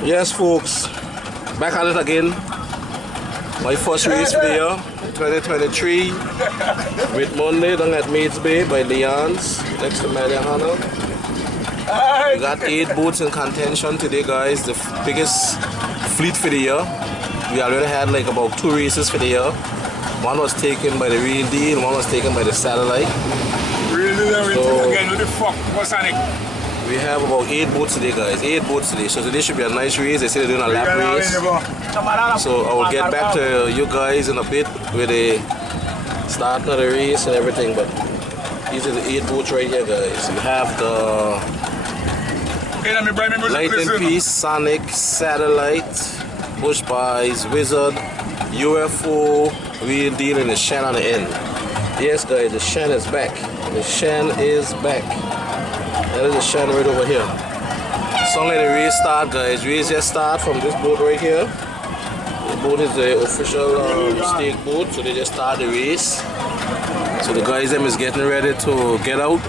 Yes, folks, back at it again. My first race for the year, 2023, with Monday down at Mates Bay by Leon's, next to Mariana. We got 8 boats in contention today, guys. The biggest fleet for the year. We already had like about 2 races for the year. One was taken by the Real Deal, and one was taken by the Satellite. Real Deal, So, again, what the fuck? What's on it? we have about 8 boats today, guys. 8 boats today. So today should be a nice race. They say they're doing a lap race. So I will get back to you guys in a bit with the start of the race and everything. But these are the 8 boats right here, guys. We have the Light in Peace, Sonic, Satellite, Bush Buys, Wizard, UFO, Real Deal, and the Shen on the end. Yes, guys, the Shen is back. The Shen is back. That is the Shen right over here. So let the race start, guys. Race just start from this boat right here. The boat is the official stake boat, so they just start the race. So the guys them is getting ready to get out.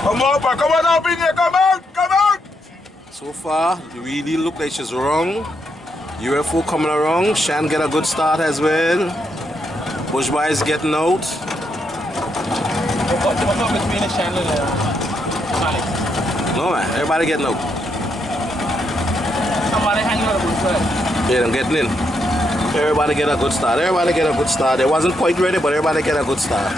Come on up in here, come out! So far, the Real Deal look like she's wrong. UFO coming around. Shan get a good start as well. Bush Boy is getting out. What's up between the Shan and Sonic? No man, everybody getting out. Somebody hanging on the Bush Boy. Yeah, I'm getting in. Everybody get a good start. Everybody get a good start. They wasn't quite ready, but everybody get a good start.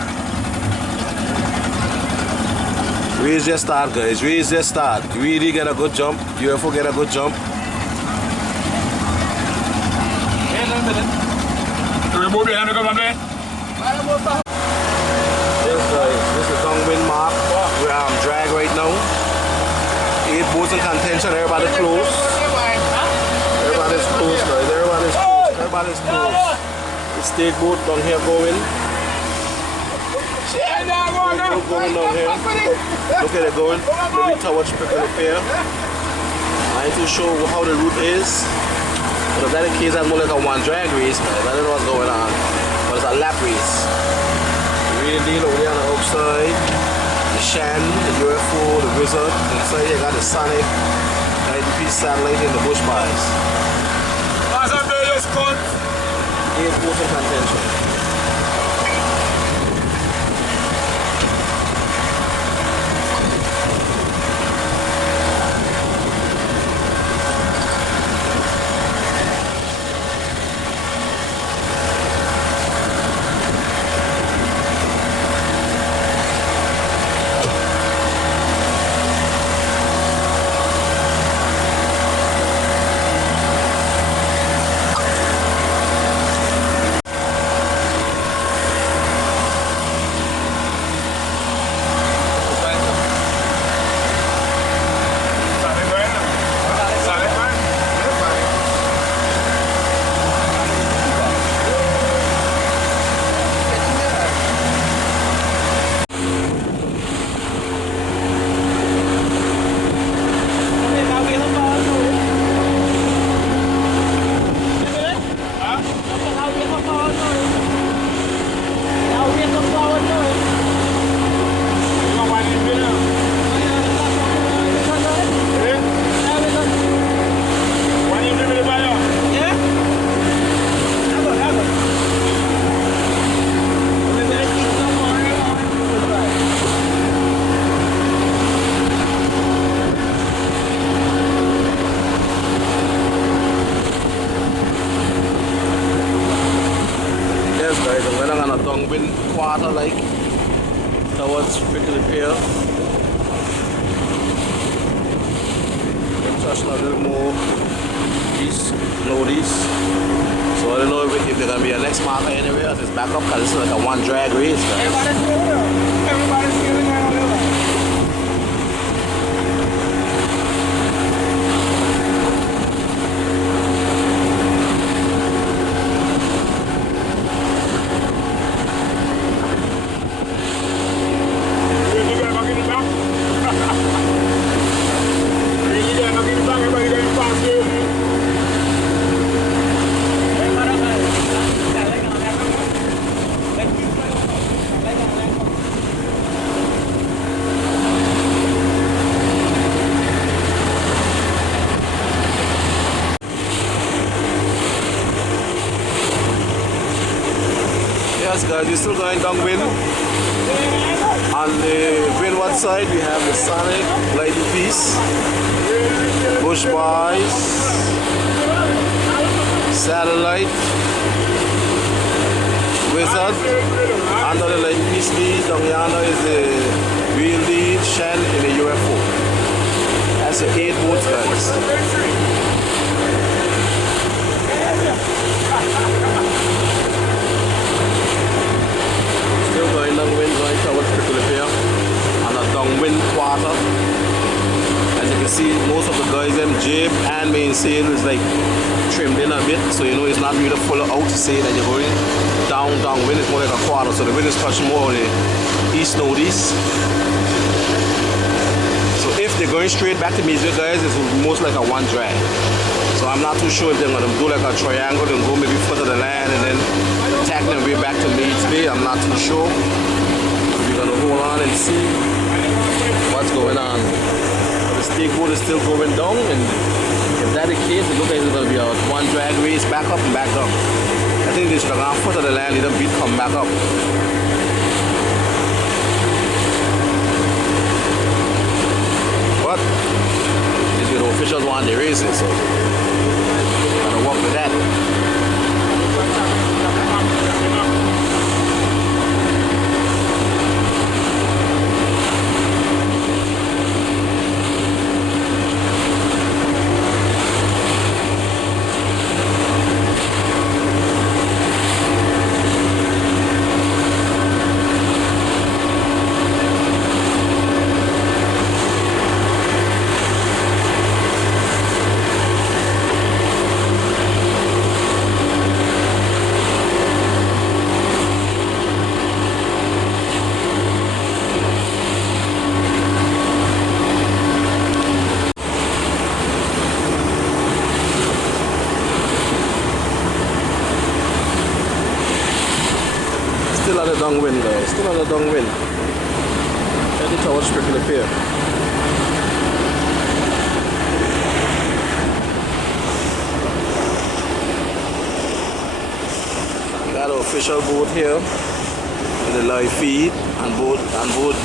Race just start, guys. Race just start. Really get a good jump. UFO get a good jump. Remove your hand and come on there. Yes, guys. This is downwind mark. We're on drag right now. 8 boats in contention. Everybody close. Everybody's close, guys. Everybody's close. Everybody's close. The state boat down here going. Going down here. Look at it going. Maybe towards Prickly Pear. I ain't too sure how the route is. But if that's the case, that's more like a 1 drag race, guys. I don't know what's going on. But it's a lap race. The Real Deal over there on the outside. The Shan, the UFO, the Wizard. Inside here got the Sonic, Light in Peace, Satellite, and the Bush Boys. 8 boats in contention. Downwind quarter like towards Prickly Pear. Just a little more east, northeast. So I don't know if there's gonna be a next marker anywhere. It's back up because this is like a 1 drag race, guys. Everybody's feeling it. Yes guys, we're still going downwind. On the windward side we have the Sonic Lady Piece, Bush Boys, Satellite, Wizard. Under the Lady Piece lead, down yonder is the Real Lead, Shen in the UFO. That's the 8 boats guys. Still going downwind, going towards Triple Pier on a downwind quarter. As you can see, most of the guys them jib and mainsail is like trimmed in a bit, so you know it's not really full out to say that you're going downwind. It's more like a quarter, so the wind is touching more on the east-northeast. So if they're going straight back to Major guys, it's most like a one drag. So I'm not too sure if they're going to do like a triangle and go maybe further the land and then tack their way back to Maid's Bay. I'm not too sure. We're going to hold on and see what's going on. But the steakboat is still going down, and if that's the case, it looks like it's going to be a one drag race back up and back down. I think they should have gone further the land, let them beat come back up. But these the officials want the racing, so I'm gonna walk with that. Still on the downwind guys, still on the downwind. Heading towards Strickland Pier. We got an official boat here with the live feed on board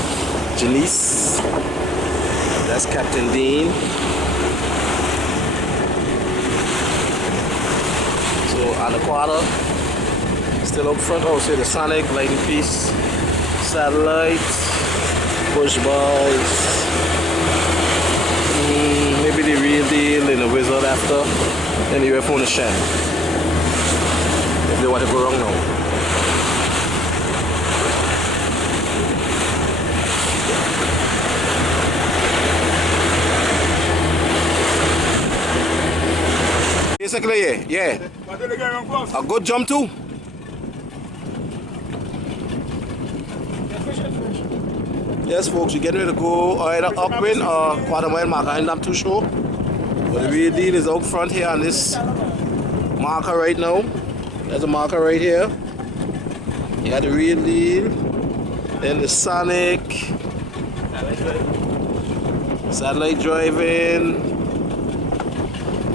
Janice. That's Captain Dean. So on the quarter, still up front, oh, see the Sonic, Lighting Piece, Satellite, Bush Boys, maybe the Real Deal and the Wizard after, then the UFO and the Shen. If they want to go wrong now. Basically, yeah. A good jump too. Yes, folks, you're getting ready to go either upwind or quarter mile marker. I'm not too sure. But the Real Deal is out front here on this marker right now. There's a marker right here. You got the Real Deal, then the Sonic, Satellite driving.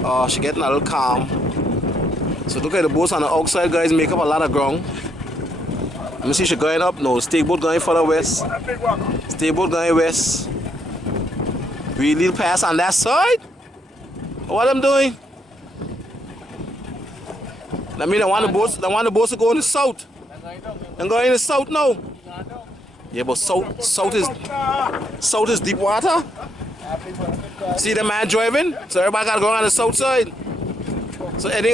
Oh, she's getting a little calm. So look at the boats on the outside, guys, make up a lot of ground. Let me see, she going up. No, steakboat going further west. Steakboat going west. Real Deal pass on that side. What I'm doing? I mean, I want the boats to go in the south. I'm going in the south now. Yeah, but south is deep water. See the man driving? So everybody gotta go on the south side. So I think they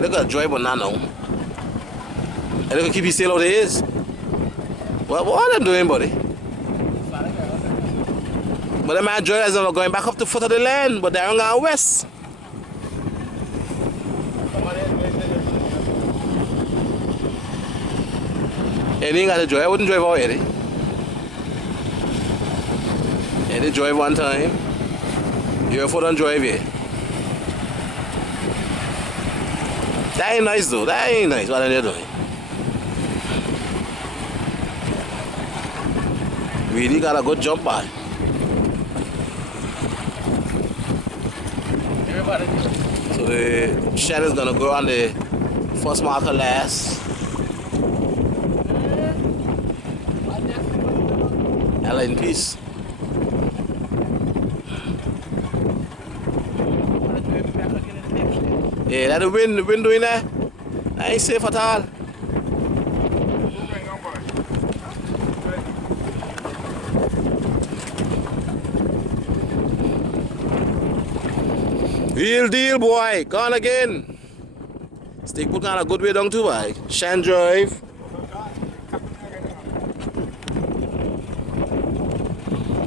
gotta drive, but not now. And they can keep you sail out the ears. What are they doing, buddy? But the man drivers are going back up the foot of the land, but they're going west. Eddie got to drive. I wouldn't drive out Eddie. Eddie drive one time. UFO don't drive yet. That ain't nice though. That ain't nice. What are they doing? Really got a good jump by. So the Shen is gonna go on the first marker last. Allah in peace. Yeah, that the wind doing that. That ain't safe at all. Real deal, boy. Gone again. Stick put kind of good way down too, boy. Shan Drive.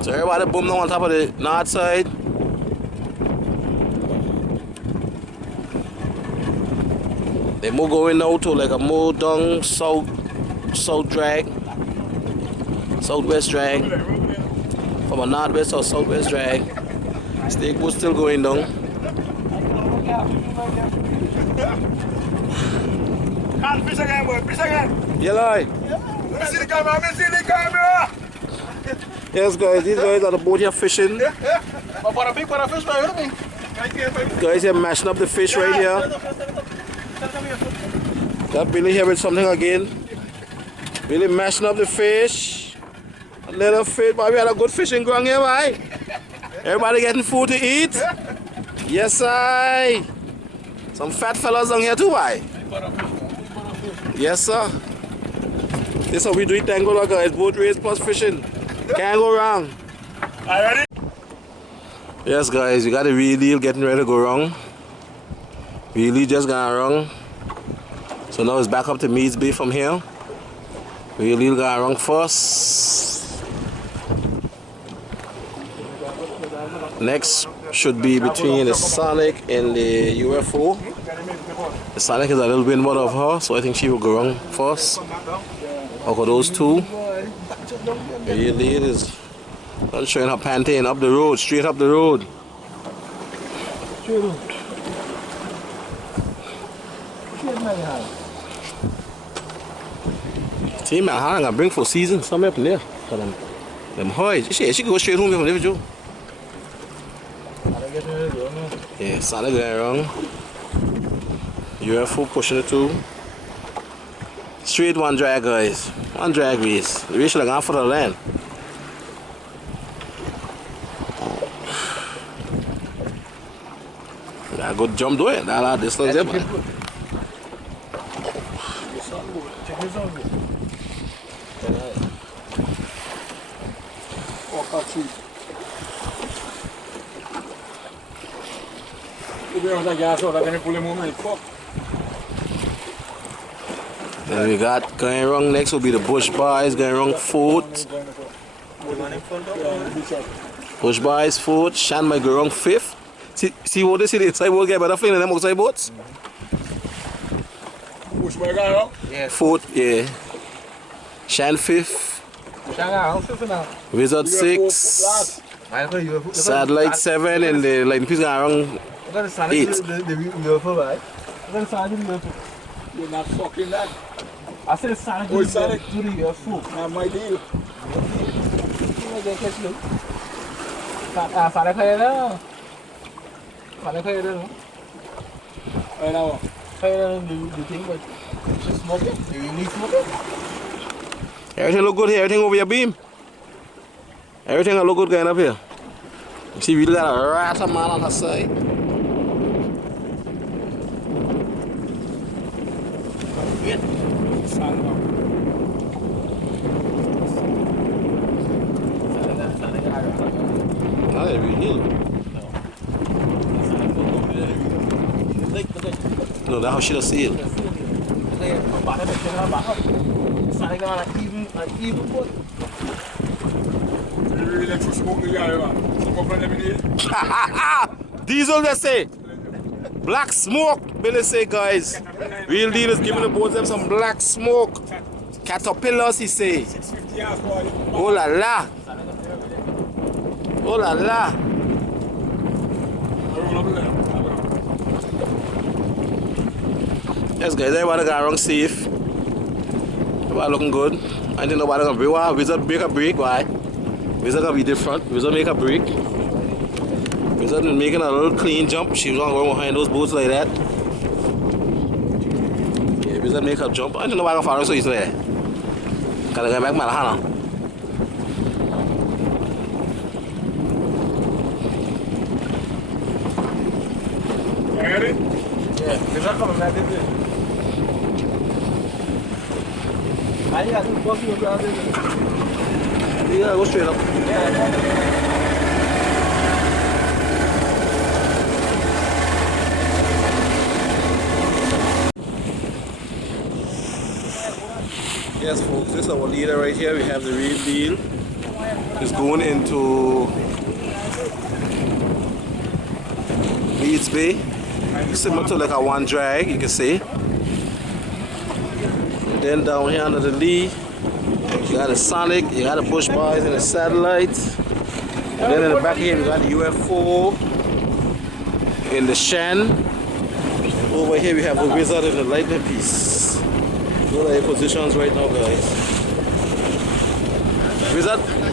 So everybody boom down on top of the north side. They more going now to like a more down south drag. Southwest drag. From a northwest or southwest drag. Stick was still going down. Can't fish again, boy. Fish again. Yeah, like. Let me see the camera. Let me see the camera. Yes, guys. These guys are the boat here fishing. But for a big fish, man, Guys here mashing up the fish right here. Got Billy here with something again. Billy mashing up the fish. A little fish. Boy, we had a good fishing ground here, boy. Everybody getting food to eat. Yes, I. Some fat fellas down here too, boy. Yes, sir. This is how we do it, Anguilla, guys. Boat race plus fishing. Can't go wrong. Ready? Yes, guys, we got a real deal getting ready to go wrong. Really just gone wrong. So now it's back up to Meads Bay from here. Real deal got wrong first. Next should be between the Sonic and the UFO. The Sonic is a little bit more of her, so I think she will go wrong first. Okay, those two. Real deal is showing her panting up the road, straight up the road. See, man, I'm gonna bring for season somewhere up in there. Them hoys. She can go straight home from there, Joe. Yeah, Sonic going wrong. UFO pushing it too. Straight one drag, guys. One drag race. The race should have gone for the land. Got a good jump though. That distance there, man. Then we got going wrong next will be the Bush Boys going wrong fourth. Bush Boys fourth. Shan might go wrong fifth. See what they see the inside boat get better feeling than them outside boats? Push my guy up. Yeah. Fourth, yeah. Shan fifth. Wizard six. Satellite 7 and the line piece got wrong 8. You're not fucking that. I said Sonic Oh, Sonic. to the UFO. Not my deal. Sonic kaya na. Sonic kaya na. I know. Kaya na the thing, but just smoke it. Do you need smoke it? Everything look good here, everything over your beam. Everything look good going up here. You see, we got a rat man on her side. Not every hill. No, that's how she does see it. Diesel, they say. Black smoke, Billy say, guys. Real deal is giving the boats them some black smoke. Caterpillars, he say. Oh la la. Oh la la. Yes, guys, everybody got wrong safe. Everybody looking good. I think nobody gonna break. Why? Wizard make a break, why? Wizard gonna be different. Wizard make a break. Wizard making a little clean jump. She was gonna go behind those boats like that. Yeah, Wizard make a jump. I think nobody gonna follow so easily. Gotta go back, man. Ready? Yeah, they're not coming back this way. I got to bust you up this way. Yeah, go straight up. Yes, folks, this is our leader right here. We have the real deal. It's going into Whit Bay. Similar to like a one drag, you can see. And then down here under the lee, you got the Sonic, you got the Bush Boys and the Satellite. And then in the back here, we got the UFO in the Shan. Over here, we have the Wizard and the Lightning Piece. Those are your positions right now, guys.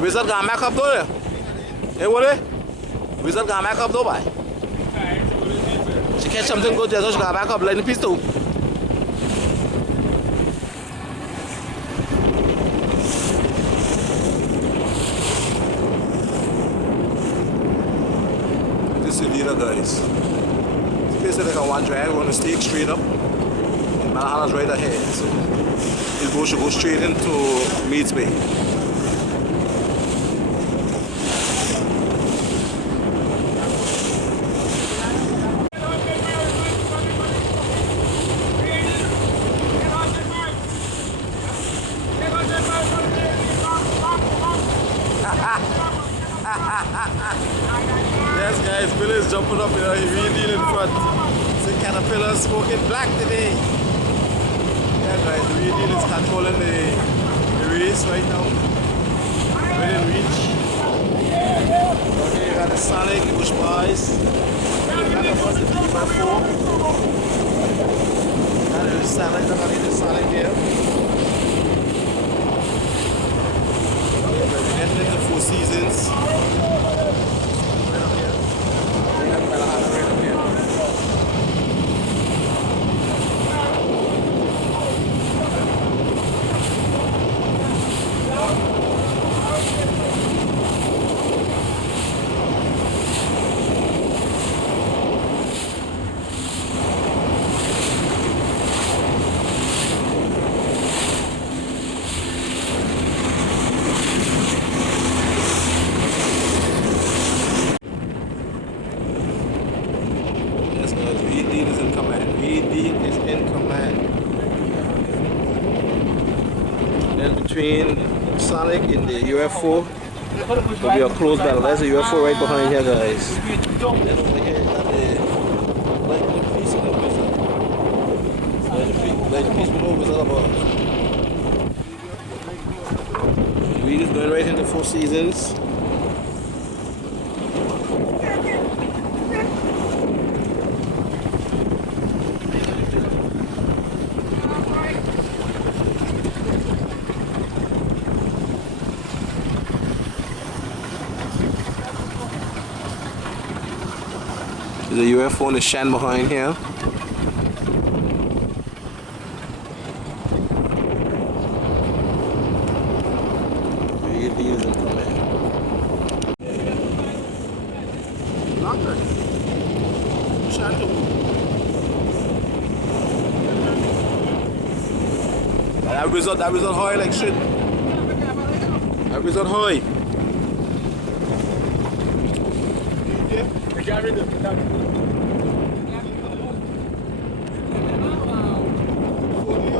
Wizard got back up though. Hey, what? Wizard got back up though, bye. She catch something good there, so she got back up, Lightning Piece too. This is the leader, guys. It's basically like a one drag. We're gonna stay straight up. Malahana's right ahead, so this boat should go straight into Whit Bay. Yes, guys, Billy is jumping up, he really in front. See Caterpillar smoking black today. Yeah, guys, the real deal is controlling the race right now. Within reach. Okay, you got the Sonic, the Bush Boys. Back of us is the UFO. That is the Sonic, look at the Sonic here. Okay, we're getting into Four Seasons. Right up here. We have Malahana right up here. Between Sonic and the UFO, will be a close battle. There's a UFO right behind here, guys. Then over here, you got the Lightning Piece and the Wizard. Lightning Piece below Wizard above. We just going right into Four Seasons. There's a UFO in the Shan behind here. It is in command. Longer. Shan too. That result high like shit. That result high.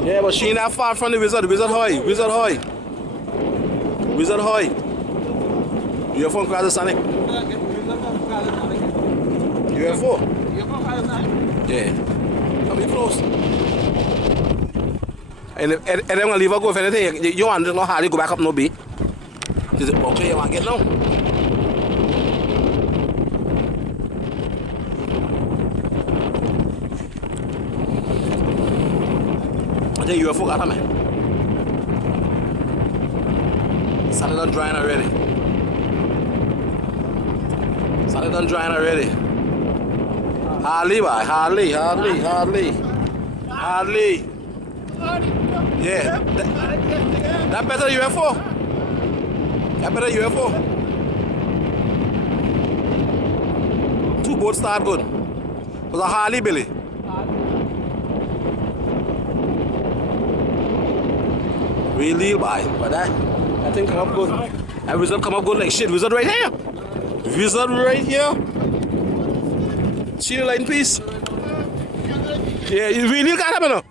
Yeah, but she ain't that far from the Wizard. Wizard high. Wizard high. Wizard high. UFO crowd the Sonic. UFO? Yeah. Come be close. And I'm gonna leave her go if anything. You want to know how to go back up no B? Is it okay? You want to get now? The UFO got man. Sun done drying already. Sun done drying already. Hardly, boy. Hardly. Yeah. That better UFO. That better UFO. Two boats start good. Was a Harley, Billy? Real deal, boy. But that thing come up good. That wizard come up good like shit. Wizard right here. Wizard right here. See the light in peace? Yeah, you really can't have enough.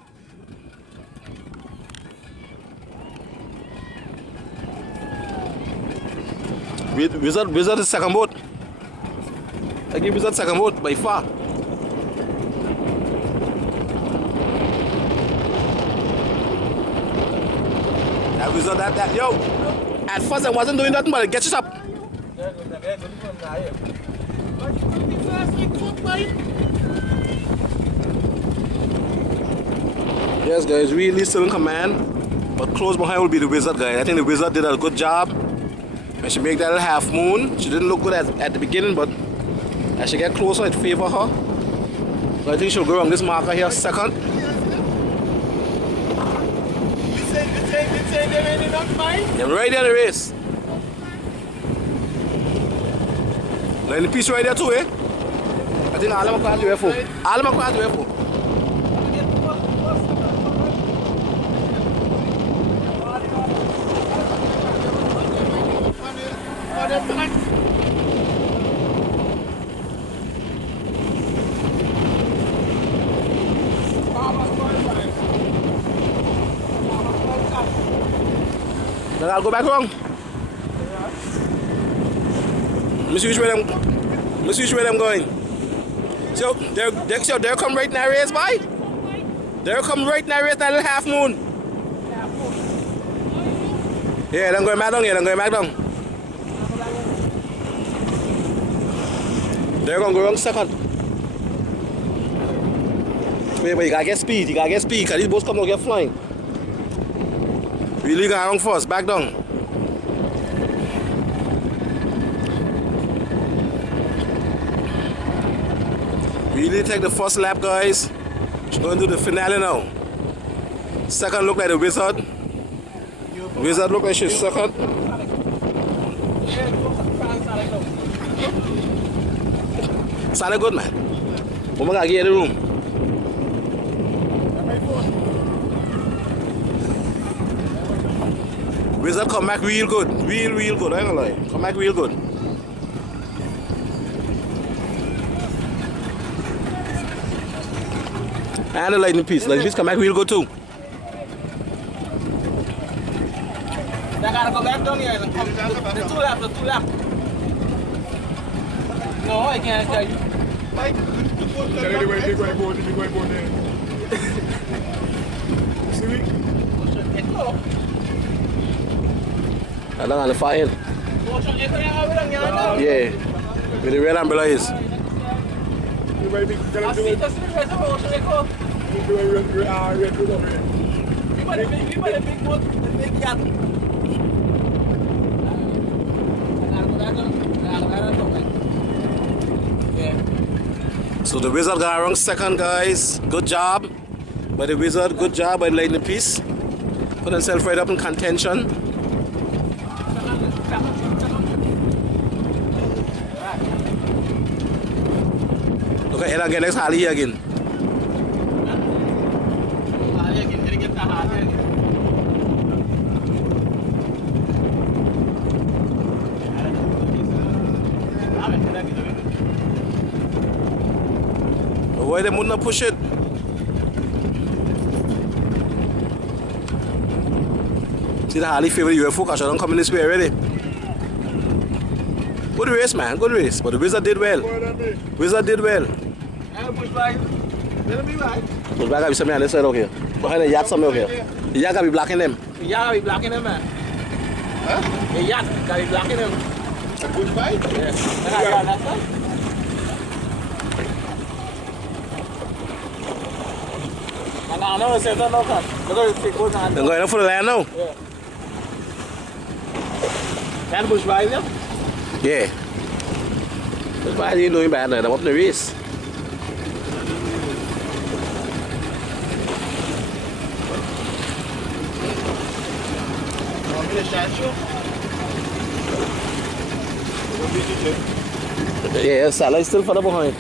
Wizard is second boat. I give Wizard second boat by far. That Wizard, that yo. At first I wasn't doing nothing but I get it up. Yes, guys, really still in command. But close behind will be the Wizard, guys. I think the Wizard did a good job. And she make that little half moon. She didn't look good at the beginning, but as she get closer, it favor her. So I think she'll go on this marker here, second. I'm right there in the race. Like the piece right there too, eh? I think all of them across the way for. All of them across the way for. Then I'll go back wrong. Let me see where them going. So they'll come right in that race, boy. They'll come right in that race, that little half moon. Yeah, they're going back down here, they're going back down. They're gonna go wrong second. Wait, but you gotta get speed, because these boats come down here flying. Really got wrong first, back down. Really take the first lap, guys. She's going to do the finale now. Second look like the Wizard. Wizard look like she's second. Sounded good, man. But we gotta get in the room. Wizard come back real good. Real good, I ain't gonna lie. Come back real good. And the lightning piece. Lightning piece come back real good too. They gotta go back down here. The two lap. No, I can't tell you. See me? I don't know the fire. Yeah. Where the red umbrella is. So the Wizard got wrong second, guys. Good job by the Wizard. Good job by lighting the piece. Put himself right up in contention. Look at it again. Next Harley here again. Why they wouldn't push it? See the Harley favorite UFO car, don't come in this way already. Good race, man, good race. But the Wizard did well. Wizard did well. Bushback gotta be something on this side over here. Behind the yak somewhere over here. The yak gotta be blocking them. The yak gotta be blocking them, man. Huh? The yak gotta be blocking them. Bushback? Yes. Yeah, that's right. They're going up for the land now? Yeah. That bushback, yeah? Yeah. That's why they're doing bad now. They're up in the race. Yeah, Salah is still further behind.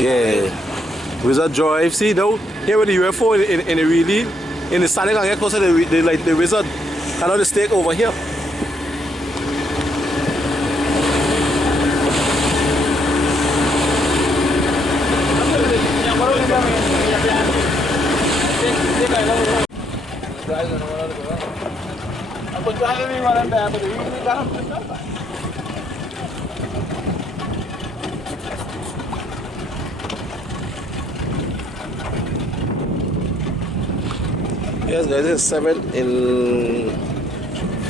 Yeah. Wizard Drive. See, though, here with the UFO in the really, in the Sonic, and get closer to the Wizard. I know the stake over here. Yes, guys, this is 7 in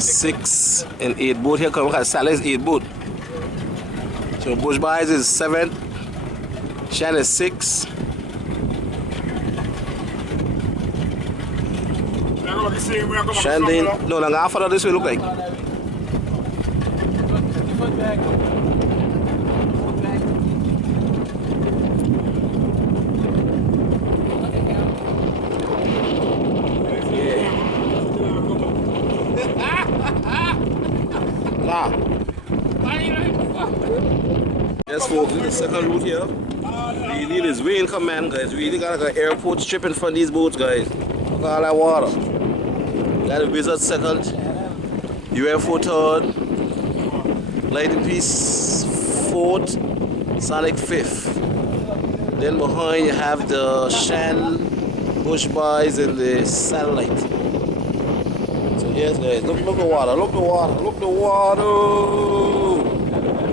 6 and 8 boat here. Come on, Salah is 8 boat. So Bush Buys is 7, Shan is 6. Shandin, no, lang half of this will look like. Nah. Yes, folks, this is the second route here. We need is way in command, guys. We really got like an airport strip in front of these boats, guys. Look at all that water. Got a Wizard second, UFO third, Lighting Piece fourth, Sonic fifth. Then behind you have the Shan, Bush Boys, and the Satellite. So yes, guys, look the water, look the water, look the water.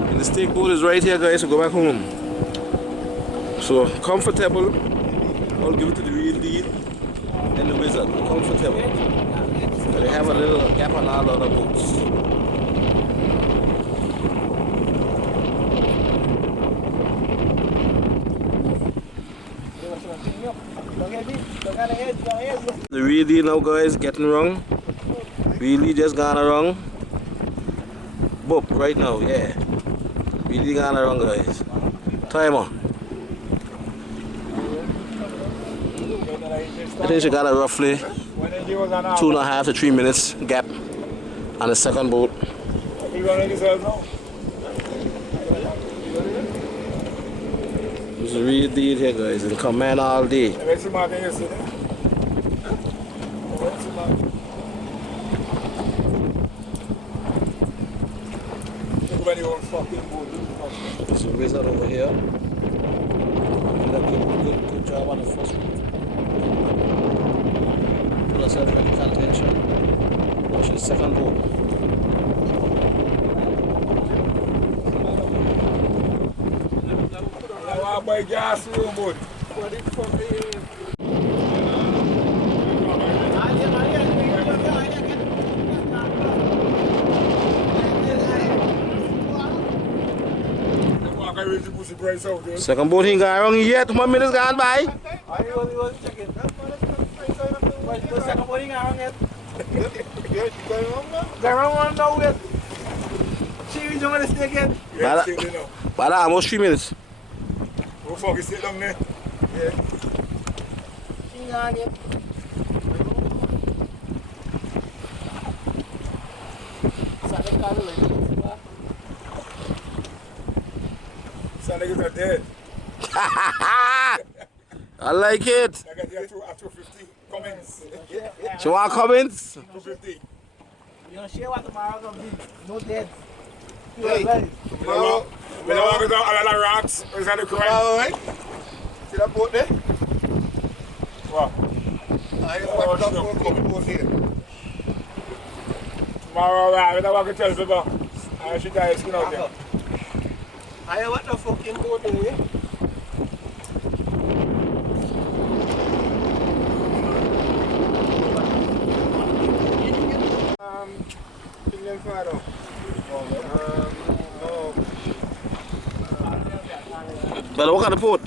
And the stake boat is right here, guys. So go back home. So comfortable. I'll give it to the real deal and the Wizard. Comfortable. They have a little gap on all other boats. The real deal now, guys, getting wrong. Really just gone wrong. Boop right now, yeah. Really gone wrong, guys. Timer. I think she got a roughly 2.5 to 3 minutes gap on the second boat. This is a real deal here, guys. In command all day. There's a Wizard over here. Did a good job on the first route. Put ourselves in contention. Watch the second boat. Buy gas boat. Second boat ain't got wrong yet. 1 minute's gone by. But almost 3 minutes. Go fuck, sit down there. Yeah. Sonic is dead. I like it. I got here 250 comments. You want comments? 250. You don't share what tomorrow gonna be. No dead. Hey, tomorrow, when I walk down all the rocks, is that the crime? Right? See that boat there? What? I got that boat here. Tomorrow, when I walk and tell people, I should die skin out there. I what the fucking boat in here? Indian Faro. But what kind of port?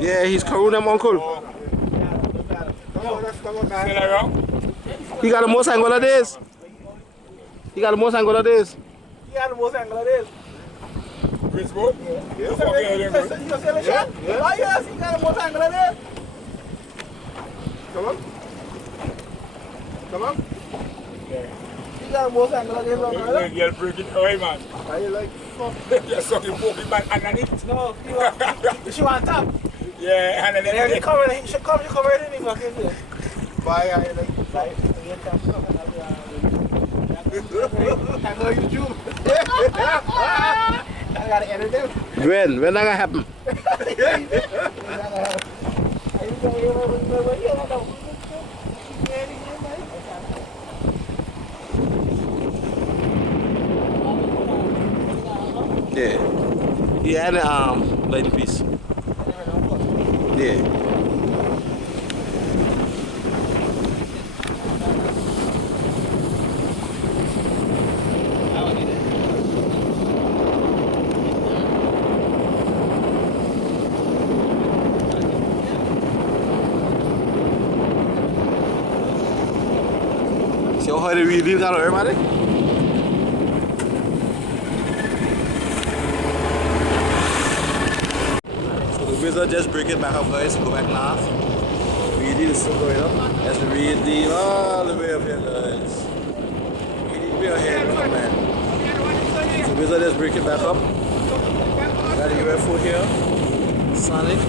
Yeah, he's Karuna uncle. He got the most angle of this. He got the most angle of this. He got the most angle of this. Which boat? You sell the shot? Oh yes, he got the most angle of this. Come on. Come on. He got most angle again, brother. You'll break it away, man. Are you like, fuck? You're sucking Pokemon underneath. No, she want top. Yeah, and then She come right in the fucking place. Why are you like, bye? You can't talk about I know you do. I gotta edit them. When that gonna happen? Yeah. He had a lighting piece. Yeah. See how the wheel got on everybody? So the wizard just break it back up, guys, and go back north. Wheel is still going up. That's the real deal all the way up here, guys. We're ahead, come man. So wizard just break it back up. Got a UFO here. Sonic.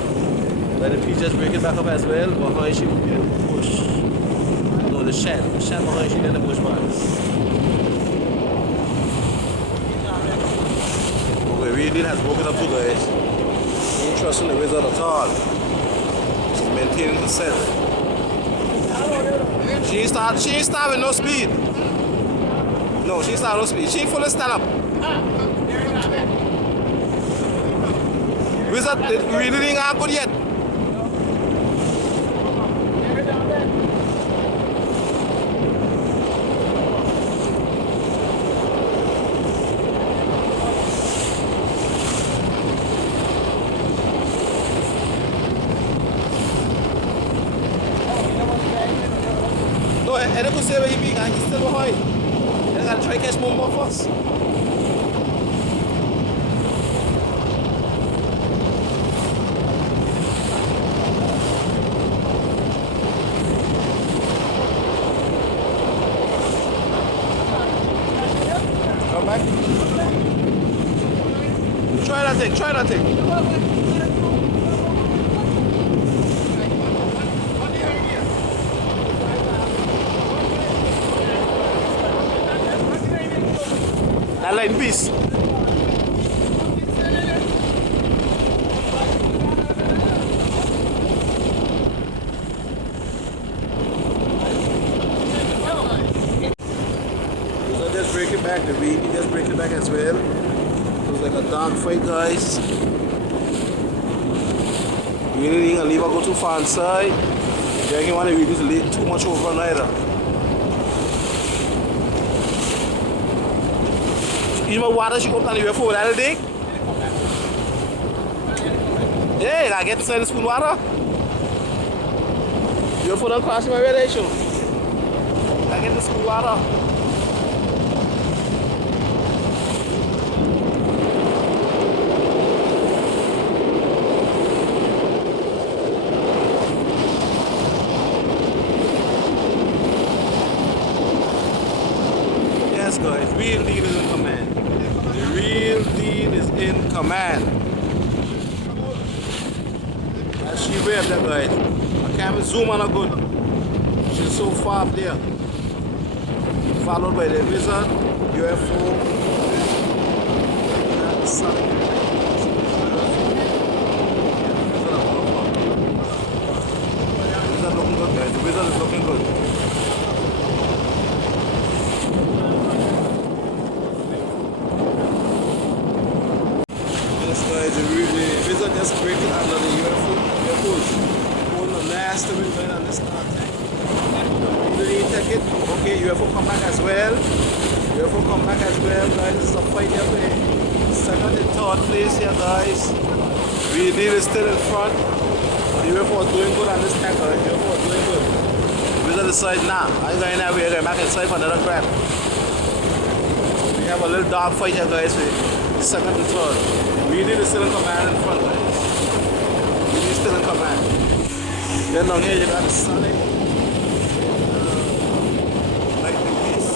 Let the P just break it back up as well. Behind she will be the push. No, the shed. The shed behind she, then the push bars. Okay, really has broken up too, guys. He ain't trusting the wizard at all. She's maintaining herself. She ain't start with no speed. No, she ain't start with no speed. She ain't fully stand up. Wizard really ain't got good yet. No, I don't say where he be, he's still behind. I gotta try to catch more first. Come back. Try that thing, try that thing. That line piece. So just break it back, the weed, you just break it back as well. It was like a dog fight, guys. You ain't gonna leave her go too far inside. You don't want to reduce too much over neither. You know water she go down the river for that dig? Yeah, you gotta get inside the spoon water. You're for them crossing my relation. I get the spoon water. Yes guys, real deal is in command. The real deal is in command. As she way up there guys. I can't even zoom on her good. She's so far up there. Followed by the wizard, UFO, and the sun. The wizard looking good guys. The wizard is looking good. The wizard just breaking under the UFO. Holding the last of it going on this start tank. Really take it. Okay, UFO come back as well. UFO come back as well, guys. This is a fight here for second and third place here, guys. VD is still in front. The UFO is doing good on this tank, guys. The UFO is doing good. The wizard decides, nah, I'm going that way. I'm going back inside for another grab. We have a little dog fight here, guys. Second and third. Really is still in command in front, guys. Really is still in command. Then down here you got the Sonic. Like the piece.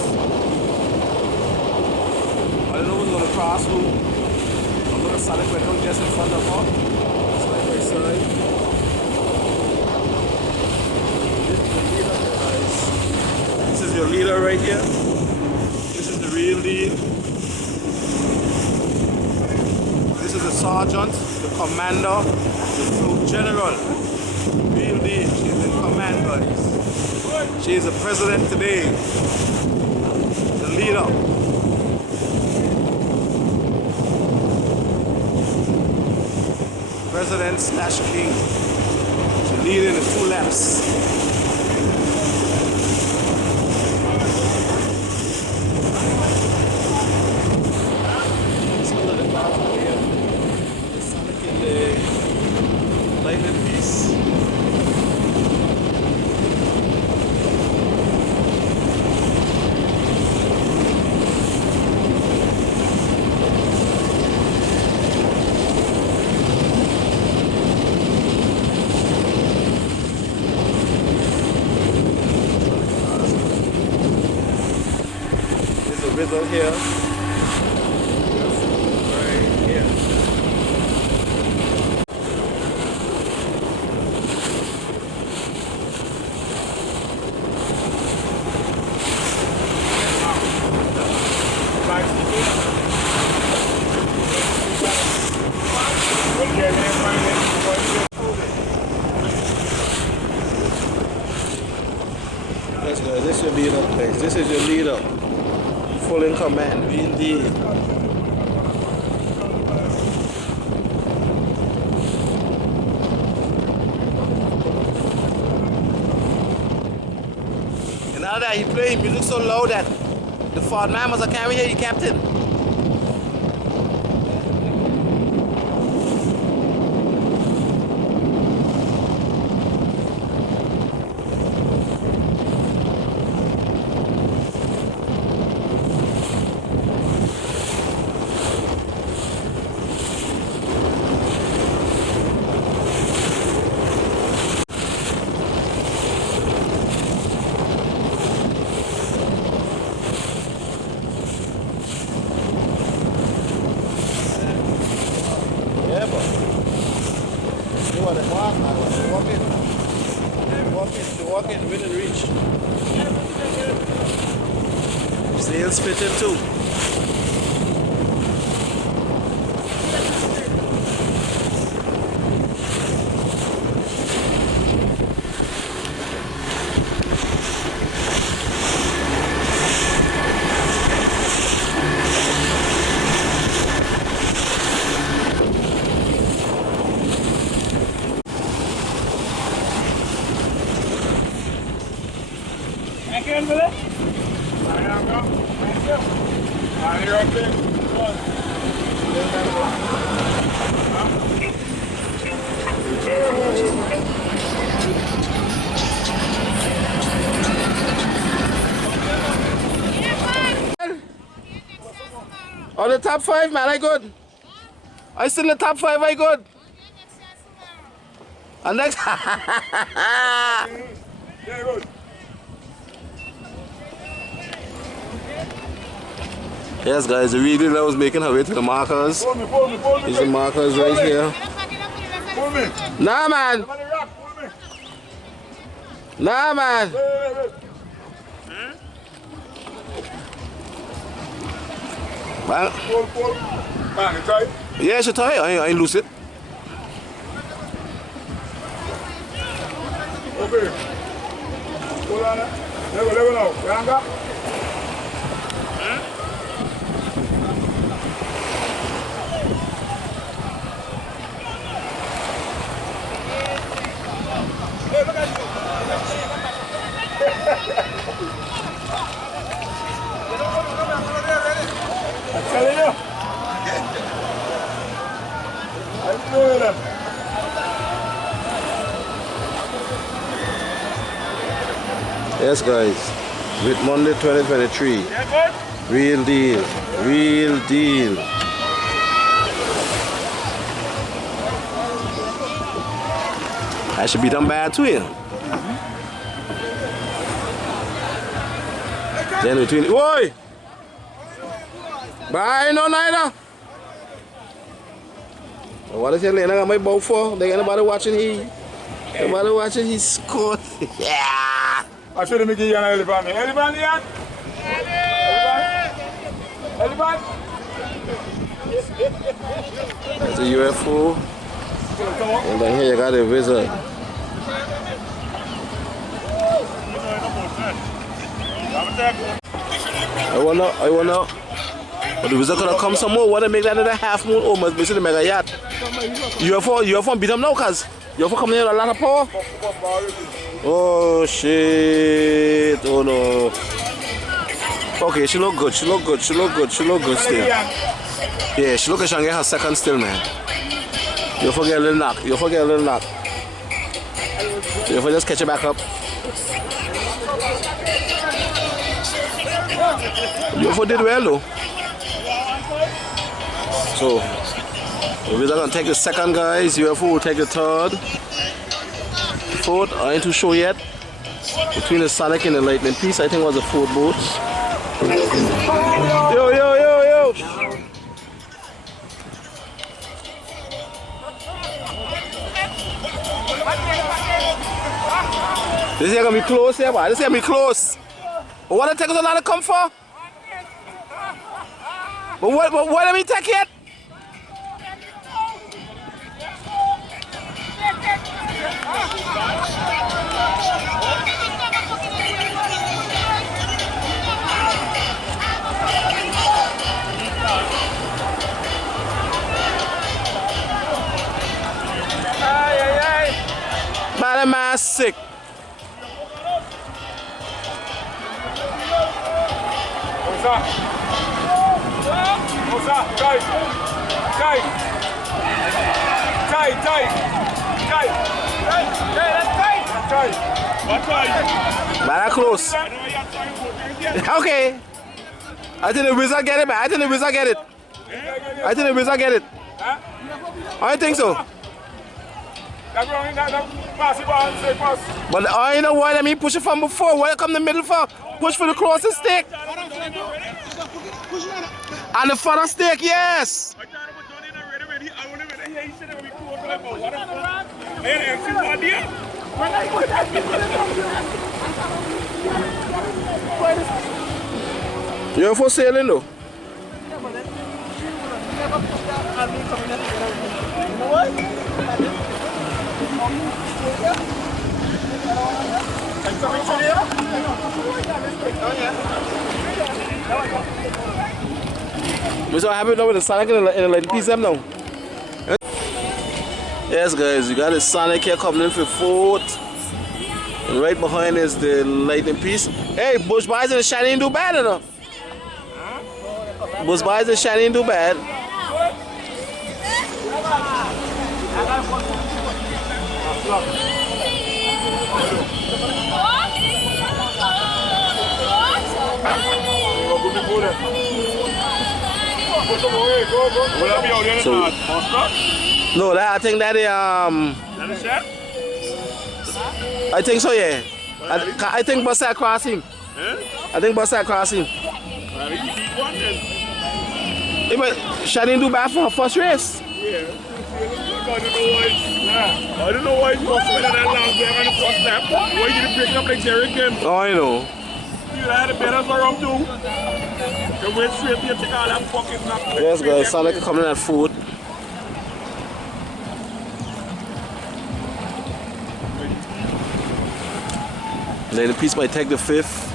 the classroom. I'm going to celebrate them just in front of her. Side by side. This is the leader, guys. This is your leader right here. This is the real deal. This is the sergeant, the commander, the troop general. Real deal. She's in command, guys. She is the president today. The leader. President slash king. She's leading the 2 laps. It's under the clouds over here. The Sonic in the lightning piece. Whistle here. Right here. Yes, guys, this is your leader, guys. This is your leader. Full in command, real deal. And now that he playing music so loud that the Ford Mammals can't hear you, Captain. Walk in, within reach. Sails fitted too. Again, Billy? I am go. Thank you. Are you okay? On the top 5, man, I good. I still in the top 5, I good. And next. Yeah, good. Yes, guys, the real dealer was making her way to the markers. Pull me. These are the markers right here. Pull me. Nah, man. Pull me. Nah, man. Man. Pull. Man, it's tight. Yeah, she tight. I ain't loose it. Okay. Pull on it. Level now. Yanga. Hey, look at you. I'm telling you. I'm doing it. Yes, guys. With Monday 2023. Real deal. Real deal. I should be done bad too, yeah. Then between. Oi! Bye, no, neither. What is your lane? I got my bow for. They anybody watching he. Anybody watching he scored. Yeah. I should have made you an elephant. Elephant, yeah? Elephant? That's a UFO. And then here you got a wizard. I wanna. But the wizard gonna come some more. Wanna make that another half moon? Oh, must be the mega yacht. UFO beat him now, cuz. UFO coming in with a lot of power. Oh shit. Oh no. Okay, she look good. She look good still. Yeah, she look like she can get her second still, man. UFO get a little knock. UFO just catch it back up. UFO did well though. So, we're gonna take the second, guys. UFO will take the third. Fourth, I ain't too sure yet. Between the Sonic and the Lightning piece, I think was the fourth boat. Yo. This is gonna be close here, boy. This is gonna be close. But what it take us a lot to come for? But what let me take it? Man, I'm sick. Man, close. Okay. I think the wizard get it, man. I think the wizard get it. I think so. But I know why let me push it from before. Why you come in the middle for? Push for the closest stick. And the further stick, yes. You're for sailing though. We're so happy now with the Sonic and the Lightning piece them now. Yes guys, you got the Sonic here coming in for fourth. And right behind is the Lightning piece. Hey, Bush Boys and the Shiny ain't do bad enough. Bush Boys and the Shiny ain't do bad. So, no, that I think that I think so, yeah. I think bus side cross him. I think bus side cross him. Yeah, but she didn't do bad for her first race. Yeah. I don't know why he's not winning that last game on the first lap. Why did he break up like Jerry again? Oh, I know. You had the better around too. You went straight here, take all that fucking knock. Yes, guys, Sonic coming at foot. Then the piece might take the fifth.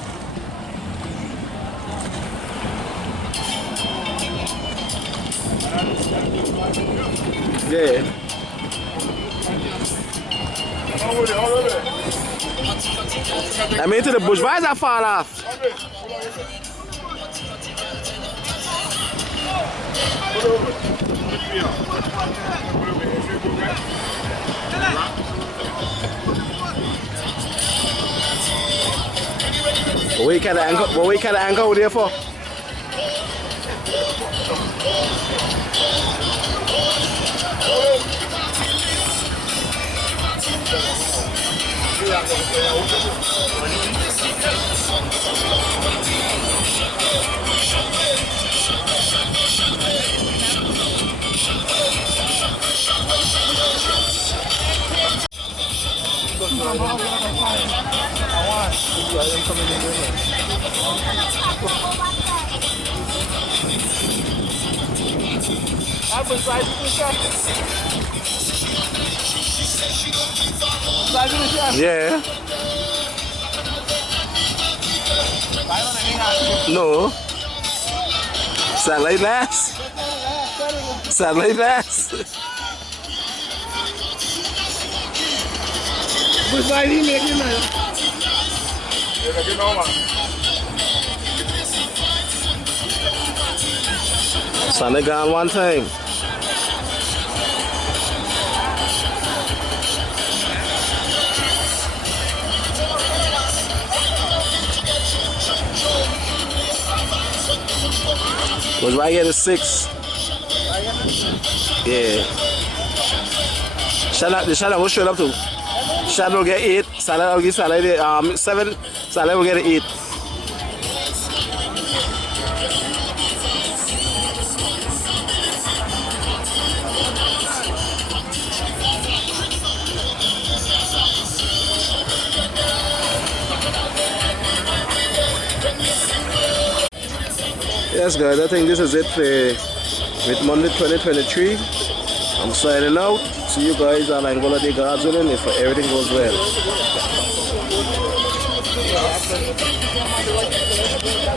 Yeah. I mean, to the bush, why is that fall off? What we kind of anchor over there for? Yeah. No. Satellite mass. Satellite mass. Which side he making now? You're making no man. Sunday gone one time. Was right here at 6. Yeah. Shadow will straight up to. Shadow will get 8. Salah will get 7. Salah will get 8. Yes guys, I think this is it for with Monday 2023. I'm signing out. See you guys on Anguilla Day God's willing if everything goes well.